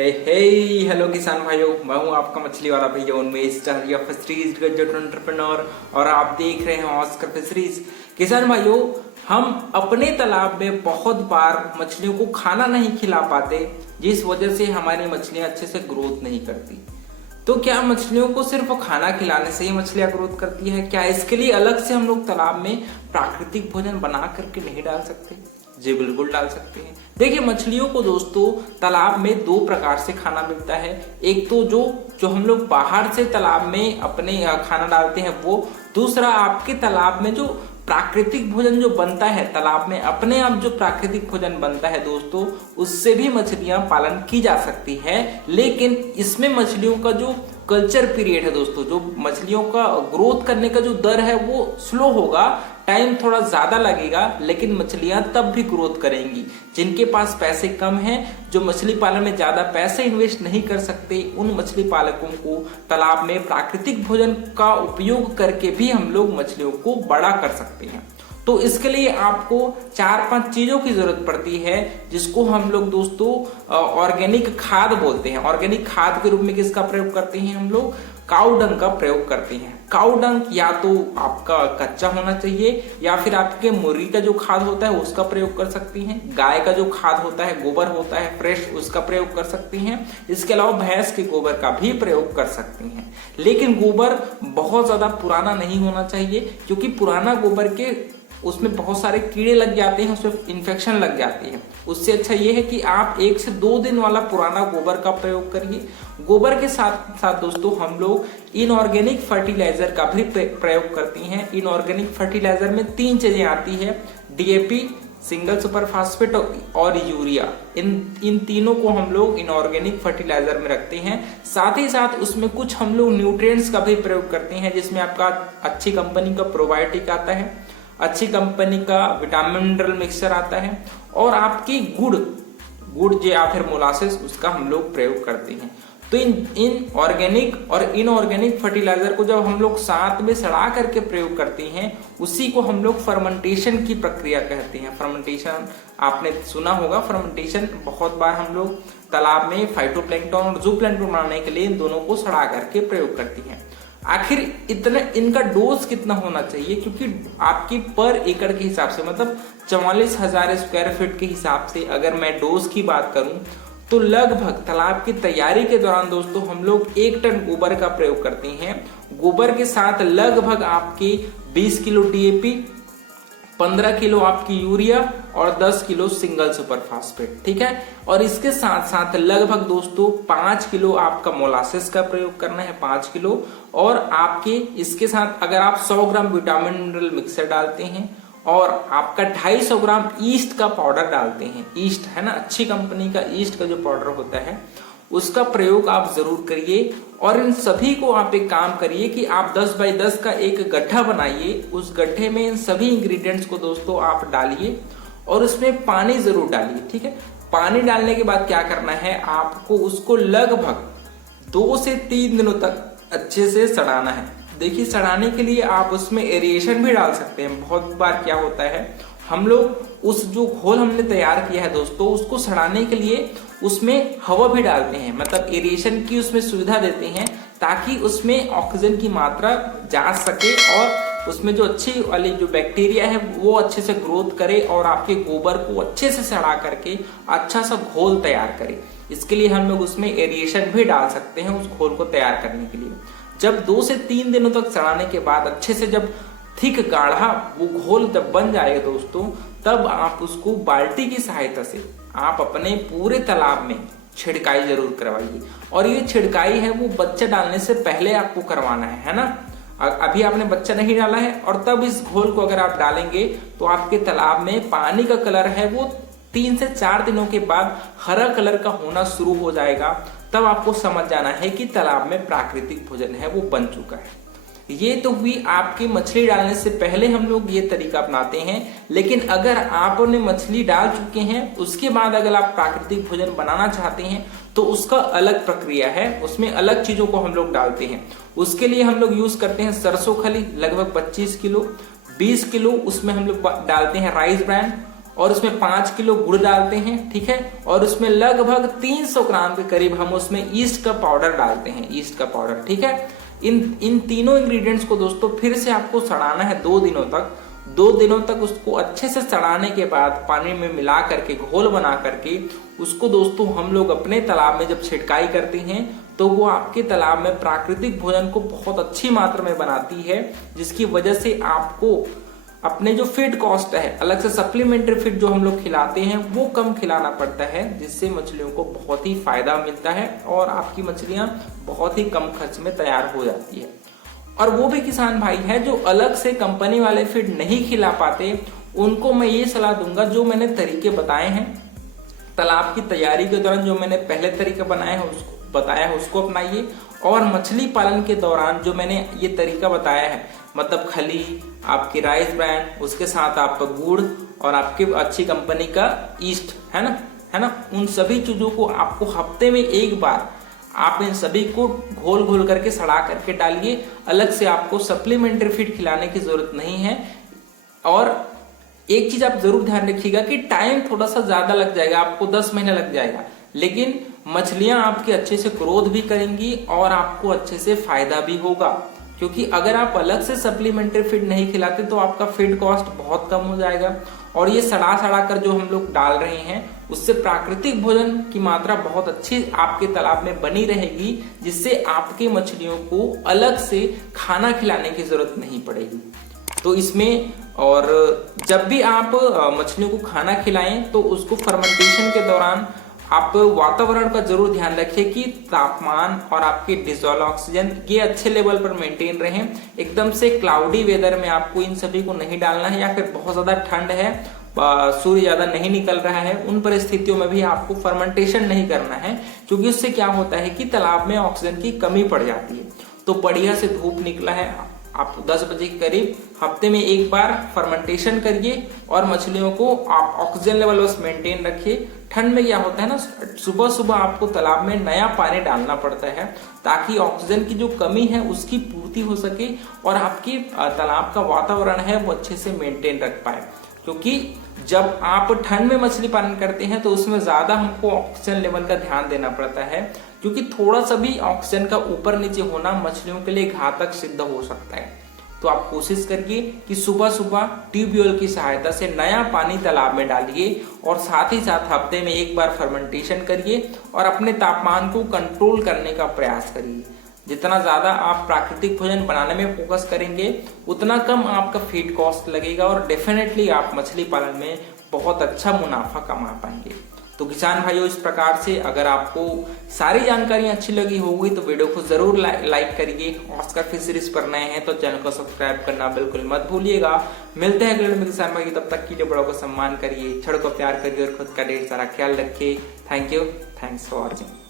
Hello किसान भाइयों, मैं हूं आपका मछली वाला भैया उन्मेष स्टार या फिशरीज गजेट एंटरप्रेन्योर और आप देख रहे हैं ऑस्कर फिशरीज। किसान भाइयों, हम अपने तालाब में बहुत बार मछलियों को खाना नहीं खिला पाते, जिस वजह से हमारी मछलियां अच्छे से ग्रोथ नहीं करती। तो क्या मछलियों को सिर्फ खाना खिलाने से ही मछलियां ग्रोथ करती है? क्या इसके लिए अलग से हम लोग तालाब में प्राकृतिक भोजन बना करके नहीं डाल सकते? जी बिल्कुल डाल सकते हैं। देखिए, मछलियों को दोस्तों तालाब में दो प्रकार से खाना मिलता है। एक तो जो हम लोग बाहर से तालाब में अपने खाना डालते हैं वो, दूसरा आपके तालाब में जो प्राकृतिक भोजन जो बनता है तालाब में, अपने आप जो प्राकृतिक भोजन बनता है दोस्तों, उससे भी मछलियां पालन की जा सकती है। लेकिन इसमें मछलियों का जो कल्चर पीरियड है दोस्तों, जो मछलियों का ग्रोथ करने का जो दर है वो स्लो होगा, टाइम थोड़ा ज्यादा लगेगा, लेकिन मछलियां तब भी ग्रोथ करेंगी। जिनके पास पैसे कम हैं, जो मछली पालन में ज्यादा पैसे इन्वेस्ट नहीं कर सकते, उन मछली पालकों को तालाब में प्राकृतिक भोजन का उपयोग करके भी हम लोग मछलियों को बड़ा कर सकते हैं। तो इसके लिए आपको 4-5 चीजों की जरूरत पड़ती है, जिसको हम लोग दोस्तों ऑर्गेनिक खाद बोलते हैं। ऑर्गेनिक खाद के रूप में किसका प्रयोग करते हैं? हम लोग काऊ डंग का प्रयोग करते हैं। काऊ डंग या तो आपका कच्चा होना चाहिए, या फिर आपके मुर्गी का जो खाद होता है उसका प्रयोग कर सकती हैं। गाय का जो खाद होता है, गोबर होता है फ्रेश, उसका प्रयोग कर सकती हैं। इसके अलावा भैंस के गोबर का भी प्रयोग कर सकती हैं। लेकिन गोबर बहुत ज्यादा पुराना नहीं होना चाहिए, क्योंकि पुराना गोबर के उसमें बहुत सारे कीड़े लग जाते हैं, उसमें इन्फेक्शन लग जाती है। उससे अच्छा ये है कि आप 1 से 2 दिन वाला पुराना गोबर का प्रयोग करिए। गोबर के साथ साथ दोस्तों हम लोग इनऑर्गेनिक फर्टिलाइजर का भी प्रयोग करती हैं। इनऑर्गेनिक फर्टिलाइजर में 3 चीजें आती है: डीएपी, सिंगल सुपर फास्फेट और यूरिया। इन तीनों को हम लोग इनऑर्गेनिक फर्टिलाइजर में रखते हैं। साथ ही साथ उसमें कुछ हम लोग न्यूट्रिएंट्स का भी प्रयोग करते हैं, जिसमें आपका अच्छी कंपनी का प्रोबायोटिक आता है, अच्छी कंपनी का विटामिन मिनरल मिक्सचर आता है, और आपकी गुड़ जो या फिर मोलासेस, उसका हम लोग प्रयोग करते हैं। तो इन ऑर्गेनिक और इनऑर्गेनिक फर्टिलाइजर को जब हम लोग साथ में सड़ा करके प्रयोग करते हैं, उसी को हम लोग फर्मेंटेशन की प्रक्रिया कहते हैं। फर्मेंटेशन आपने सुना होगा। फर्मेंटेशन बहुत बार हम लोग तालाब में फाइटोप्लैंक्टन और जूप्लैंक्टन बनाने के लिए इन दोनों को सड़ा करके प्रयोग करती हैं। आखिर इतना इनका डोज कितना होना चाहिए? क्योंकि आपकी पर एकड़ के हिसाब से, मतलब 44,000 स्क्वायर फीट के हिसाब से अगर मैं डोज की बात करूं, तो लगभग तालाब की तैयारी के दौरान दोस्तों हम लोग 1 टन गोबर का प्रयोग करते हैं। गोबर के साथ लगभग आपके 20 किलो डीएपी, 15 किलो आपकी यूरिया और 10 किलो सिंगल सुपर फास्फेट, ठीक है। और इसके साथ साथ लगभग दोस्तों 5 किलो आपका मोलासेस का प्रयोग करना है, 5 किलो। और आपके इसके साथ अगर आप 100 ग्राम विटामिन मिनरल मिक्सर डालते हैं और आपका 250 ग्राम ईस्ट का पाउडर डालते हैं, ईस्ट है ना, अच्छी कंपनी का ईस्ट का जो पाउडर होता है उसका प्रयोग आप जरूर करिए। और इन सभी को आप एक काम करिए कि आप 10 बाई 10 का एक गड्ढा बनाइए। उस गड्ढे में इन सभी इंग्रेडिएंट्स को दोस्तों आप डालिए और उसमें पानी जरूर डालिए, ठीक है। पानी डालने के बाद क्या करना है, आपको उसको लगभग 2 से 3 दिनों तक अच्छे से सड़ाना है। देखिए, सड़ाने के लिए आप उसमें एरिएशन भी डाल सकते हैं। बहुत बार क्या होता है, हम लोग उस जो घोल हमने तैयार किया है दोस्तों, उसको सड़ाने के लिए उसमें हवा भी डालते हैं, मतलब एरिएशन की उसमें सुविधा देते हैं, ताकि उसमें ऑक्सीजन की मात्रा जा सके और उसमें जो अच्छी वाली जो बैक्टीरिया है वो अच्छे से ग्रोथ करे और आपके गोबर को अच्छे से सड़ा करके अच्छा सा घोल तैयार करे। इसके लिए हम लोग उसमें एरिएशन भी डाल सकते हैं उस घोल को तैयार करने के लिए। जब 2 से 3 दिनों तक सड़ाने के बाद अच्छे से जब थिक गाढ़ा वो घोल जब बन जाएगा दोस्तों, तब आप उसको बाल्टी की सहायता से आप अपने पूरे तालाब में छिड़काई जरूर करवाइए। और ये छिड़काई है वो बच्चा डालने से पहले आपको करवाना है ना। अभी आपने बच्चा नहीं डाला है और तब इस घोल को अगर आप डालेंगे तो आपके तालाब में पानी का कलर है वो 3 से 4 दिनों के बाद हरा कलर का होना शुरू हो जाएगा। तब आपको समझ जाना है कि तालाब में प्राकृतिक भोजन है वो बन चुका है। ये तो हुई आपकी मछली डालने से पहले हम लोग ये तरीका अपनाते हैं। लेकिन अगर आपने मछली डाल चुके हैं, उसके बाद अगर आप प्राकृतिक भोजन बनाना चाहते हैं तो उसका अलग प्रक्रिया है, उसमें अलग चीजों को हम लोग डालते हैं। उसके लिए हम लोग यूज करते हैं सरसों खली लगभग 25 किलो, 20 किलो उसमें हम लोग डालते हैं राइस ब्रांड, और उसमें 5 किलो गुड़ डालते हैं, ठीक है, और उसमें लगभग 300 ग्राम के करीब हम उसमें ईस्ट का पाउडर डालते हैं, ईस्ट का पाउडर, ठीक है। इन तीनों इंग्रेडिएंट्स को दोस्तों फिर से आपको सड़ाना है 2 दिनों तक। 2 दिनों तक उसको अच्छे से सड़ाने के बाद पानी में मिला करके घोल बना करके उसको दोस्तों हम लोग अपने तालाब में जब छिड़काई करते हैं तो वो आपके तालाब में प्राकृतिक भोजन को बहुत अच्छी मात्रा में बनाती है, जिसकी वजह से आपको अपने जो फीड कॉस्ट है, अलग से सप्लीमेंट्री फीड जो हम लोग खिलाते हैं वो कम खिलाना पड़ता है, जिससे मछलियों को बहुत ही फायदा मिलता है और आपकी मछलियां बहुत ही कम खर्च में तैयार हो जाती है। और वो भी किसान भाई है जो अलग से कंपनी वाले फीड नहीं खिला पाते, उनको मैं ये सलाह दूंगा, जो मैंने तरीके बताए हैं तालाब की तैयारी के दौरान, जो मैंने पहले तरीका बताया है उसको अपनाइए। और मछली पालन के दौरान जो मैंने ये तरीका बताया है, मतलब खली, आपकी राइस ब्रांड, उसके साथ आपका गुड़ और आपके अच्छी कंपनी का ईस्ट, है ना, उन सभी चीजों को आपको हफ्ते में एक बार आप इन सभी को घोल घोल करके सड़ा करके डालिए। अलग से आपको सप्लीमेंट्री फीड खिलाने की जरूरत नहीं है। और एक चीज आप जरूर ध्यान रखिएगा कि टाइम थोड़ा सा ज्यादा लग जाएगा, आपको 10 महीने लग जाएगा, लेकिन मछलियां आपकी अच्छे से ग्रोथ भी करेंगी और आपको अच्छे से फायदा भी होगा। क्योंकि अगर आप अलग से सप्लीमेंट्री फीड नहीं खिलाते तो आपका फीड कॉस्ट बहुत कम हो जाएगा, और ये सड़ा कर जो हम लोग डाल रहे हैं उससे प्राकृतिक भोजन की मात्रा बहुत अच्छी आपके तालाब में बनी रहेगी, जिससे आपके मछलियों को अलग से खाना खिलाने की जरूरत नहीं पड़ेगी। तो इसमें, और जब भी आप मछलियों को खाना खिलाएं तो उसको फर्मेंटेशन के दौरान आप वातावरण का जरूर ध्यान रखिए कि तापमान और आपके डिजोल्व ऑक्सीजन ये अच्छे लेवल पर मेंटेन रहें। एकदम से क्लाउडी वेदर में आपको इन सभी को नहीं डालना है, या फिर बहुत ज्यादा ठंड है, सूर्य ज्यादा नहीं निकल रहा है, उन परिस्थितियों में भी आपको फर्मेंटेशन नहीं करना है, क्योंकि उससे क्या होता है कि तालाब में ऑक्सीजन की कमी पड़ जाती है। तो बढ़िया से धूप निकला है, आप 10 बजे के करीब हफ्ते में एक बार फर्मेंटेशन करिए और मछलियों को आप ऑक्सीजन लेवल बस मेंटेन रखिए। ठंड में क्या होता है ना, सुबह सुबह आपको तालाब में नया पानी डालना पड़ता है ताकि ऑक्सीजन की जो कमी है उसकी पूर्ति हो सके और आपकी तालाब का वातावरण है वो अच्छे से मेंटेन रख पाए। क्योंकि जब आप ठंड में मछली पालन करते हैं तो उसमें ज्यादा हमको ऑक्सीजन लेवल का ध्यान देना पड़ता है, क्योंकि थोड़ा सा भी ऑक्सीजन का ऊपर नीचे होना मछलियों के लिए घातक सिद्ध हो सकता है। तो आप कोशिश करिए कि सुबह सुबह ट्यूबवेल की सहायता से नया पानी तालाब में डालिए और साथ ही साथ हफ्ते में एक बार फर्मेंटेशन करिए और अपने तापमान को कंट्रोल करने का प्रयास करिए। जितना ज्यादा आप प्राकृतिक भोजन बनाने में फोकस करेंगे उतना कम आपका फीड कॉस्ट लगेगा और डेफिनेटली आप मछली पालन में बहुत अच्छा मुनाफा कमा पाएंगे। तो किसान भाइयों, इस प्रकार से अगर आपको सारी जानकारी अच्छी लगी होगी तो वीडियो को जरूर लाइक करिए। ऑस्कर फिशरीज पर नए हैं तो चैनल को सब्सक्राइब करना बिल्कुल मत भूलिएगा। मिलते हैं अगले वीडियो में किसान भाई, तब तक के लिए बड़ों को सम्मान करिए, छड़ को प्यार करिए और खुद का ढेर सारा ख्याल रखिए। Thank you, thanks for watching.